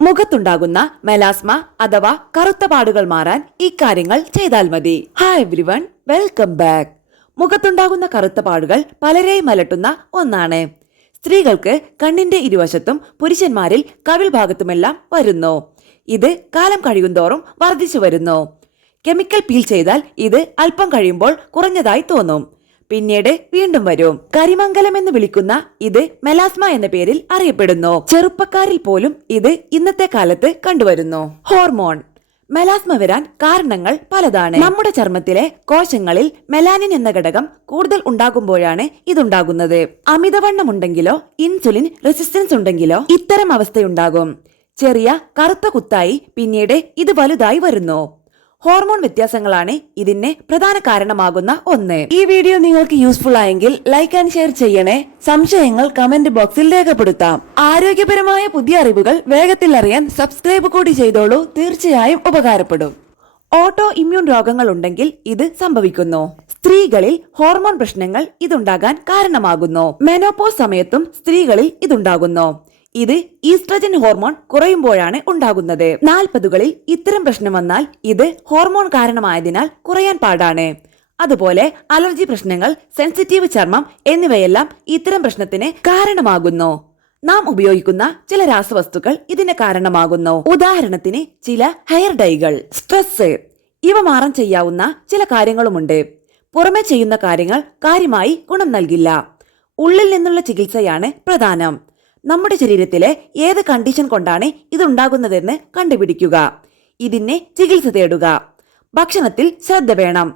മുഖത്തുണ്ടാകുന്ന melasma അഥവാ കറുത്ത പാടുകൾ മാറാൻ ഈ കാര്യങ്ങൾ ചെയ്താൽ മതി. Hi everyone, welcome back. മുഖത്തുണ്ടാകുന്ന കറുത്ത പാടുകൾ പലരെയും അലട്ടുന്ന ഒന്നാണ്. സ്ത്രീകൾക്ക് കണ്ണിന്റെ ഇരുവശത്തും പുരുഷന്മാരിൽ കവിൾ ഭാഗത്തുമെല്ലാം വരുന്നു. ഇത് കാലം കഴിയുന്തോറും വർദ്ധിച്ചു വരുന്നു. കെമിക്കൽ പീൽ ചെയ്താൽ ഇത് അല്പം കഴിയുമ്പോൾ കുറഞ്ഞതായി തോന്നും, പിന്നീട് വീണ്ടും വരും. കരിമംഗലം എന്ന് വിളിക്കുന്ന ഇത് മെലാസ്മ എന്ന പേരിൽ അറിയപ്പെടുന്നു. ചെറുപ്പക്കാരിൽ പോലും ഇത് ഇന്നത്തെ കാലത്ത് കണ്ടുവരുന്നു. ഹോർമോൺ മെലാസ്മ വരാൻ കാരണങ്ങൾ പലതാണ്. നമ്മുടെ ചർമ്മത്തിലെ കോശങ്ങളിൽ മെലാനിൻ എന്ന ഘടകം കൂടുതൽ ഉണ്ടാകുമ്പോഴാണ് ഇതുണ്ടാകുന്നത്. അമിതവണ്ണം ഉണ്ടെങ്കിലോ ഇൻസുലിൻ റെസിസ്റ്റൻസ് ഉണ്ടെങ്കിലോ ഇത്തരം അവസ്ഥയുണ്ടാകും. ചെറിയ കറുത്ത കുത്തായി പിന്നീട് ഇത് വലുതായി വരുന്നു. ഹോർമോൺ വ്യത്യാസങ്ങളാണ് ഇതിന് പ്രധാന കാരണമാകുന്ന ഒന്ന്. ഈ വീഡിയോ നിങ്ങൾക്ക് യൂസ്ഫുൾ ആയെങ്കിൽ ലൈക്ക് ആൻഡ് ഷെയർ ചെയ്യണേ. സംശയങ്ങൾ കമന്റ് ബോക്സിൽ രേഖപ്പെടുത്താം. ആരോഗ്യപരമായ പുതിയ അറിവുകൾ വേഗത്തിൽ അറിയാൻ സബ്സ്ക്രൈബ് കൂടി ചെയ്തോളൂ, തീർച്ചയായും ഉപകാരപ്പെടും. ഓട്ടോ ഇമ്മ്യൂൺ രോഗങ്ങൾ ഉണ്ടെങ്കിൽ ഇത് സംഭവിക്കുന്നു. സ്ത്രീകളിൽ ഹോർമോൺ പ്രശ്നങ്ങൾ ഇതുണ്ടാകാൻ കാരണമാകുന്നു. മെനോപോസ് സമയത്തും സ്ത്രീകളിൽ ഇതുണ്ടാകുന്നു. ഇത് ഈസ്ട്രജൻ ഹോർമോൺ കുറയുമ്പോഴാണ് ഉണ്ടാകുന്നത്. 40കളിൽ ഇത്തരം പ്രശ്നം വന്നാൽ ഇത് ഹോർമോൺ കാരണമായതിനാൽ കുറയാൻ പാടാണ്. അതുപോലെ അലർജി പ്രശ്നങ്ങൾ, സെൻസിറ്റീവ് ചർമ്മം എന്നിവയെല്ലാം ഇത്തരം പ്രശ്നത്തിന് കാരണമാകുന്നു. നാം ഉപയോഗിക്കുന്ന ചില രാസവസ്തുക്കൾ ഇതിന് കാരണമാകുന്നു. ഉദാഹരണത്തിന് ചില ഹെയർ ഡൈകൾ. സ്ട്രെസ് ഇവ മാറാൻ ചെയ്യാവുന്ന ചില കാര്യങ്ങളുമുണ്ട്. പുറമെ ചെയ്യുന്ന കാര്യങ്ങൾ കാര്യമായി ഗുണം നൽകില്ല. ഉള്ളിൽ നിന്നുള്ള ചികിത്സയാണ് പ്രധാനം. നമ്മുടെ ശരീരത്തിലെ ഏത് കണ്ടീഷൻ കൊണ്ടാണ് ഇതുണ്ടാകുന്നതെന്ന് കണ്ടുപിടിക്കുക. ഇതിന് ചികിത്സ തേടുക. ഭക്ഷണത്തിൽ ശ്രദ്ധ വേണം.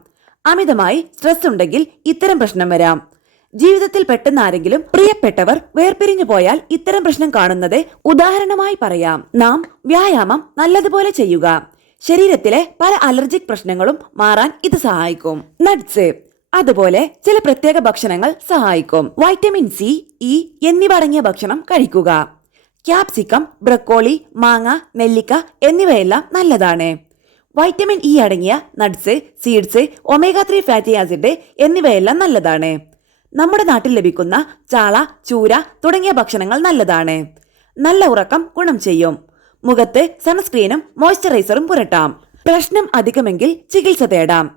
അമിതമായി സ്ട്രെസ് ഉണ്ടെങ്കിൽ ഇത്തരം പ്രശ്നം വരാം. ജീവിതത്തിൽ പെട്ടെന്ന് ആരെങ്കിലും പ്രിയപ്പെട്ടവർ വേർപിരിഞ്ഞു പോയാൽ ഇത്തരം പ്രശ്നം കാണുന്നത് ഉദാഹരണമായി പറയാം. നാം വ്യായാമം നല്ലതുപോലെ ചെയ്യുക. ശരീരത്തിലെ പല അലർജിക് പ്രശ്നങ്ങളും മാറാൻ ഇത് സഹായിക്കും. നട്ട്സ് അതുപോലെ ചില പ്രത്യേക ഭക്ഷണങ്ങൾ സഹായിക്കും. വൈറ്റമിൻ സി, ഇ എന്നിവ അടങ്ങിയ ഭക്ഷണം കഴിക്കുക. ക്യാപ്സിക്കം, ബ്രക്കോളി, മാങ്ങ, നെല്ലിക്ക എന്നിവയെല്ലാം നല്ലതാണ്. വൈറ്റമിൻ ഇ അടങ്ങിയ nuts, seeds, omega 3 fatty acid എന്നിവയെല്ലാം നല്ലതാണ്. നമ്മുടെ നാട്ടിൽ ലഭിക്കുന്ന ചാള, ചൂര തുടങ്ങിയ ഭക്ഷണങ്ങൾ നല്ലതാണ്. നല്ല ഉറക്കം ഗുണം ചെയ്യും. മുഖത്ത് സൺസ്ക്രീനും മോയ്സ്ചറൈസറും പുരട്ടാം. പ്രശ്നം അധികമെങ്കിൽ ചികിത്സ തേടാം.